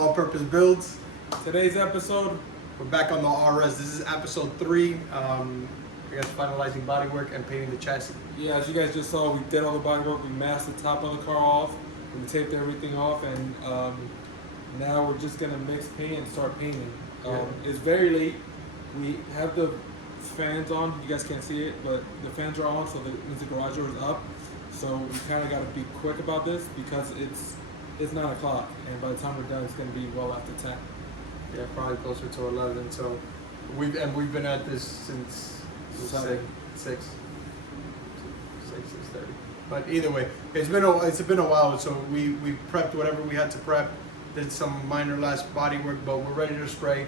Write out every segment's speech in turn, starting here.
All-Purpose Builds. Today's episode, We're back on the RS. This is episode 3. I guess finalizing bodywork and painting the chassis. yeah, as you guys just saw, we did all the body work. We masked the top of the car off. We taped everything off, and now we're just gonna mix paint and start painting. It's very late. We have the fans on. You guys can't see it, but the fans are on, so the garage door is up. So we kind of got to be quick about this because it's 9 o'clock, and by the time we're done, it's gonna be well after 10. Yeah, probably closer to 11. So we've been at this since 6:30. But either way, it's been a while. So we prepped whatever we had to prep. Did some minor last body work, but we're ready to spray.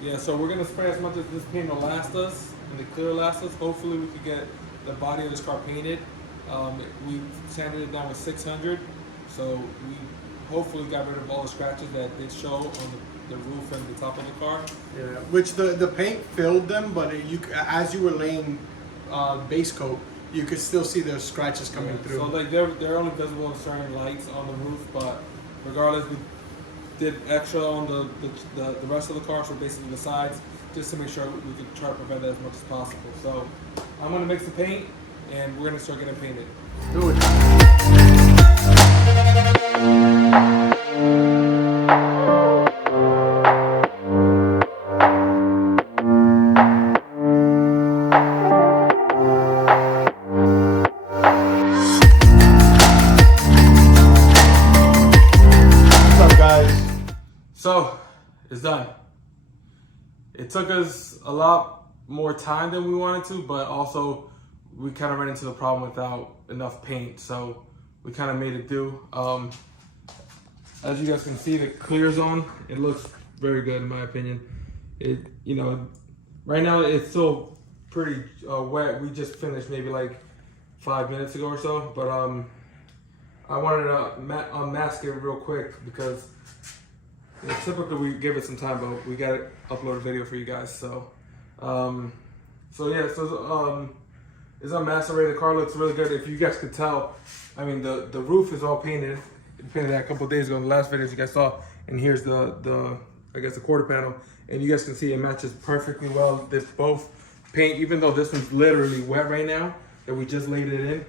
Yeah, so we're gonna spray as much as this paint will last us, and the clear will last us. Hopefully, we can get the body of this car painted. We sanded it down with 600, so we hopefully got rid of all the scratches that did show on the roof and the top of the car. Yeah, which the paint filled them, but as you were laying base coat, you could still see the scratches coming through. So like they're only visible in certain lights on the roof, but regardless, we did extra on the rest of the car, so basically the sides, just to make sure we could try to prevent that as much as possible. So I'm gonna mix the paint, and we're gonna start getting painted. Do it. So, it's done. It took us a lot more time than we wanted to, but also we kind of ran into the problem without enough paint, so we kind of made it do. As you guys can see, the clear's on. It looks very good in my opinion. Right now it's still pretty wet. We just finished maybe like 5 minutes ago or so, but I wanted to unmask it real quick because typically we give it some time, but we got to upload a video for you guys. So, it's unmasked already. The car looks really good. If you guys could tell, I mean, the roof is all painted. We painted that a couple of days ago in the last videos you guys saw. And here's the quarter panel. And you guys can see it matches perfectly well. This both paint, even though this one's literally wet right now, that we just laid it in,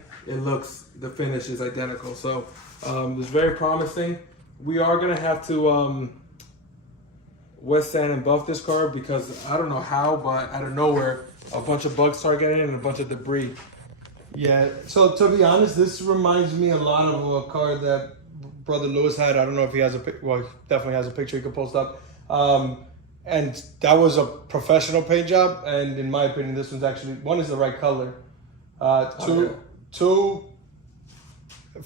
the finish is identical. So, it's very promising. We are gonna have to wet sand and buff this car because I don't know how, but out of nowhere, a bunch of bugs started getting in and a bunch of debris. Yeah, so to be honest, this reminds me a lot of a car that Brother Lewis had. I don't know if he has he definitely has a picture he could post up. And that was a professional paint job, and in my opinion, this one's actually, one is the right color. Two,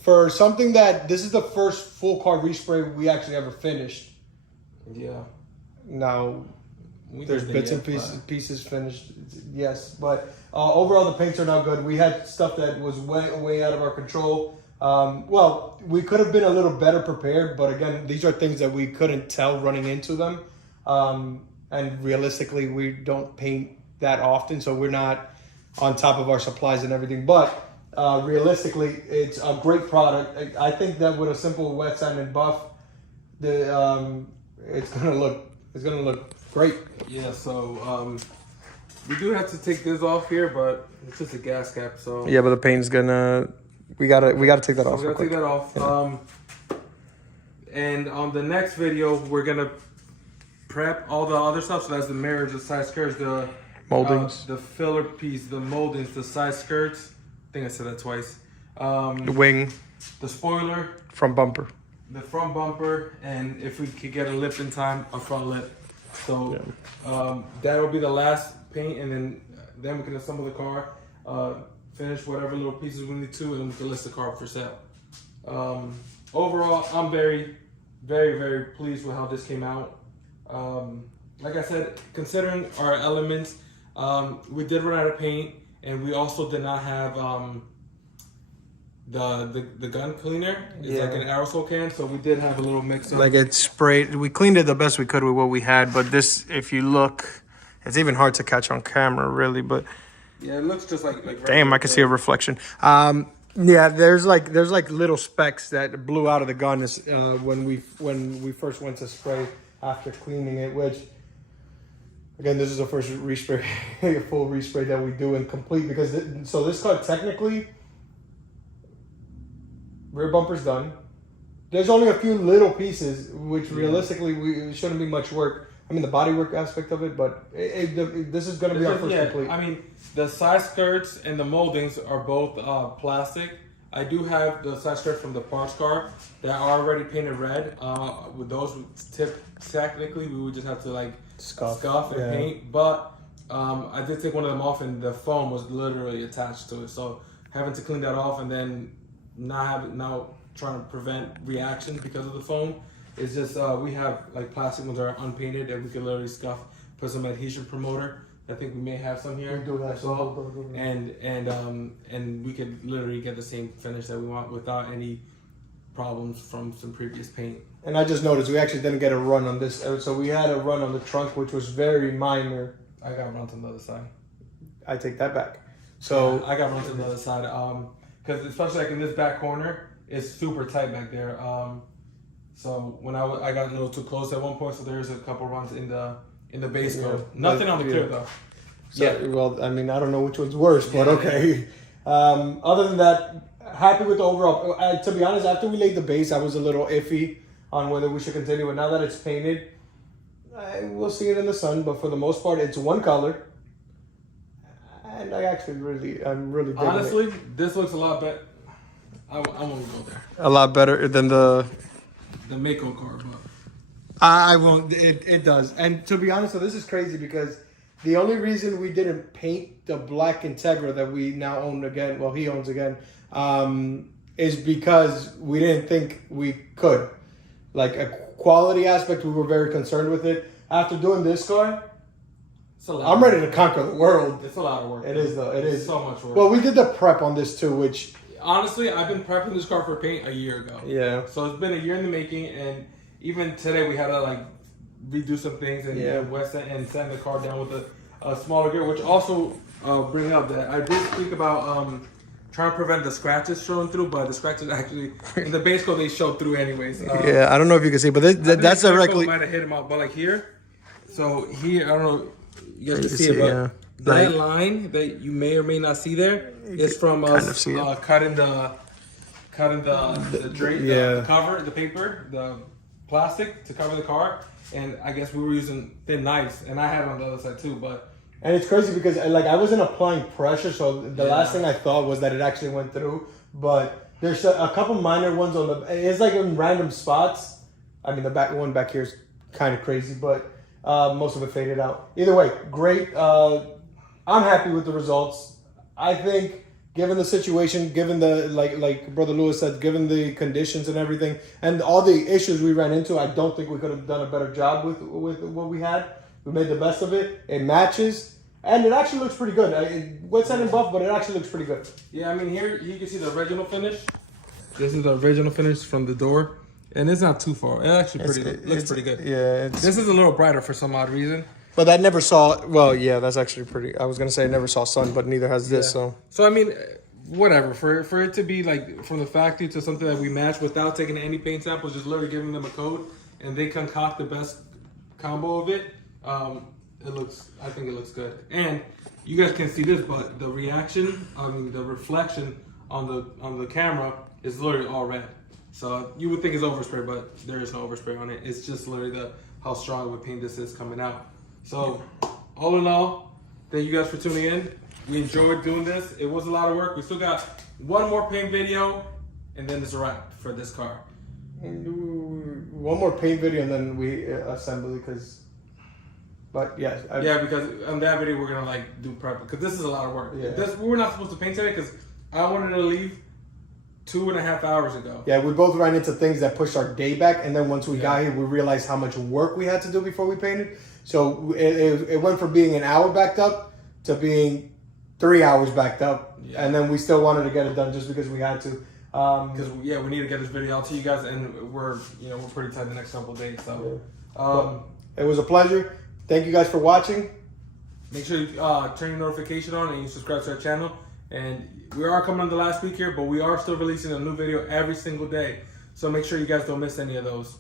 for something that, this is the first full car respray we actually ever finished. Yeah. Now, there's bits and pieces finished, yes. But overall, the paints are now good. We had stuff that was way out of our control. Well, we could have been a little better prepared, but again, these are things that we couldn't tell running into them. And realistically, we don't paint that often, so we're not on top of our supplies and everything. But realistically, it's a great product. I think that with a simple wet sand and buff, it's gonna look great. Yeah. So we do have to take this off here, but it's just a gas cap. So yeah, but the paint's gonna. We gotta take that off. We gotta take that off. Yeah. And on the next video, we're gonna prep all the other stuff. So that's the mirrors, the side skirts, the moldings, the filler piece, the moldings, the side skirts. I think I said that twice. The wing, the spoiler, front bumper, the front bumper, and if we could get a lip in time, a front lip. So that will be the last paint, and then we can assemble the car, finish whatever little pieces we need to, and we can list the car for sale. Overall, I'm very, very, very pleased with how this came out. Like I said, considering our elements, we did run out of paint, and we also did not have the gun cleaner. It's like an aerosol can, so we did have a little mix up. Like it sprayed. We cleaned it the best we could with what we had, but this, if you look, it's even hard to catch on camera, really. But yeah, it looks just like damn, I can see a reflection. Yeah, there's like little specks that blew out of the gun when we first went to spray after cleaning it. Which again, this is the first respray, full respray that we do and complete because so this car technically rear bumper's done. There's only a few little pieces, which realistically it shouldn't be much work. I mean, the bodywork aspect of it, but this is going to be our first complete. I mean, the side skirts and the moldings are both plastic. I do have the side skirts from the parts car that are already painted red. With those, technically, we would just have to like scuff and paint. But I did take one of them off, and the foam was literally attached to it. So having to clean that off and then now trying to prevent reactions because of the foam. It's just we have like plastic ones that are unpainted that we can literally scuff, put some adhesion promoter. I think we may have some here. We do have some. And we could literally get the same finish that we want without any problems from some previous paint. And I just noticed we actually didn't get a run on this. So we had a run on the trunk, which was very minor. I got runs on the other side. I take that back. So I got runs on the other side. Because especially like in this back corner, it's super tight back there. So when I got a little too close at one point, so there's a couple runs in the base coat. Nothing on the clear though. So, well, I mean, I don't know which one's worse, but okay. Other than that, happy with the overall. To be honest, after we laid the base, I was a little iffy on whether we should continue. But now that it's painted, we'll see it in the sun. But for the most part, it's one color, and I'm really digging honestly, it. This looks a lot better. I won't go there. A lot better than the Mako car, but I won't. It does. And to be honest, so this is crazy because the only reason we didn't paint the black Integra that we now own again, well, he owns again, is because we didn't think we could. Like a quality aspect, we were very concerned with it. After doing this car, I'm ready to conquer the world. It's a lot of work. It is though. It is so much work. Well, we did the prep on this too, which honestly, I've been prepping this car for paint a year ago. Yeah. So it's been a year in the making, and even today we had to like redo some things and send the car down with a smaller gear, which also bring up that I did speak about trying to prevent the scratches showing through, but the scratches actually in the base coat they show through anyways. Yeah, I don't know if you can see, but that's directly. Might have hit him out, but like here, so here I don't know. You guys can see it, but that line that you may or may not see there is from us cutting the drape, the cover, the paper, the plastic to cover the car, and I guess we were using thin knives, and I had it on the other side too, but. And it's crazy because like I wasn't applying pressure, so the last thing I thought was that it actually went through. But there's a couple minor ones on the. It's like in random spots. I mean, the one back here is kind of crazy, but most of it faded out. Either way, great. I'm happy with the results. I think, given the situation, given the like Brother Lewis said, given the conditions and everything, and all the issues we ran into, I don't think we could have done a better job with what we had. We made the best of it. It matches, and it actually looks pretty good. Wet sand and buff, but it actually looks pretty good. Yeah, I mean here you can see the original finish. This is the original finish from the door, and it's not too far. It actually looks pretty good. Yeah, this is a little brighter for some odd reason. But that never saw. Well, yeah, that's actually pretty. I was gonna say it never saw sun, but neither has this. So I mean, whatever. For it to be like from the factory to something that we match without taking any paint samples, just literally giving them a code, and they concoct the best combo of it. I think it looks good, and you guys can see this, but the reaction, the reflection on the camera is literally all red. So you would think it's overspray, but there is no overspray on it. It's just literally how strong of a paint this is coming out. So all in all, thank you guys for tuning in. We enjoyed doing this. It was a lot of work. We still got one more paint video, and then it's a wrap for this car. One more paint video, and then we assembly because. But yes, because on that video we're gonna like do prep because this is a lot of work. Yeah. We were not supposed to paint today because I wanted to leave 2.5 hours ago. Yeah, we both ran into things that pushed our day back, and then once we got here, we realized how much work we had to do before we painted. So it went from being an hour backed up to being 3 hours backed up, and then we still wanted to get it done just because we had to. Because we need to get this video out to you guys, and we're pretty tight the next couple of days. So it was a pleasure. Thank you guys for watching. Make sure you turn your notification on and you subscribe to our channel. And we are coming on the last week here, but we are still releasing a new video every single day. So make sure you guys don't miss any of those.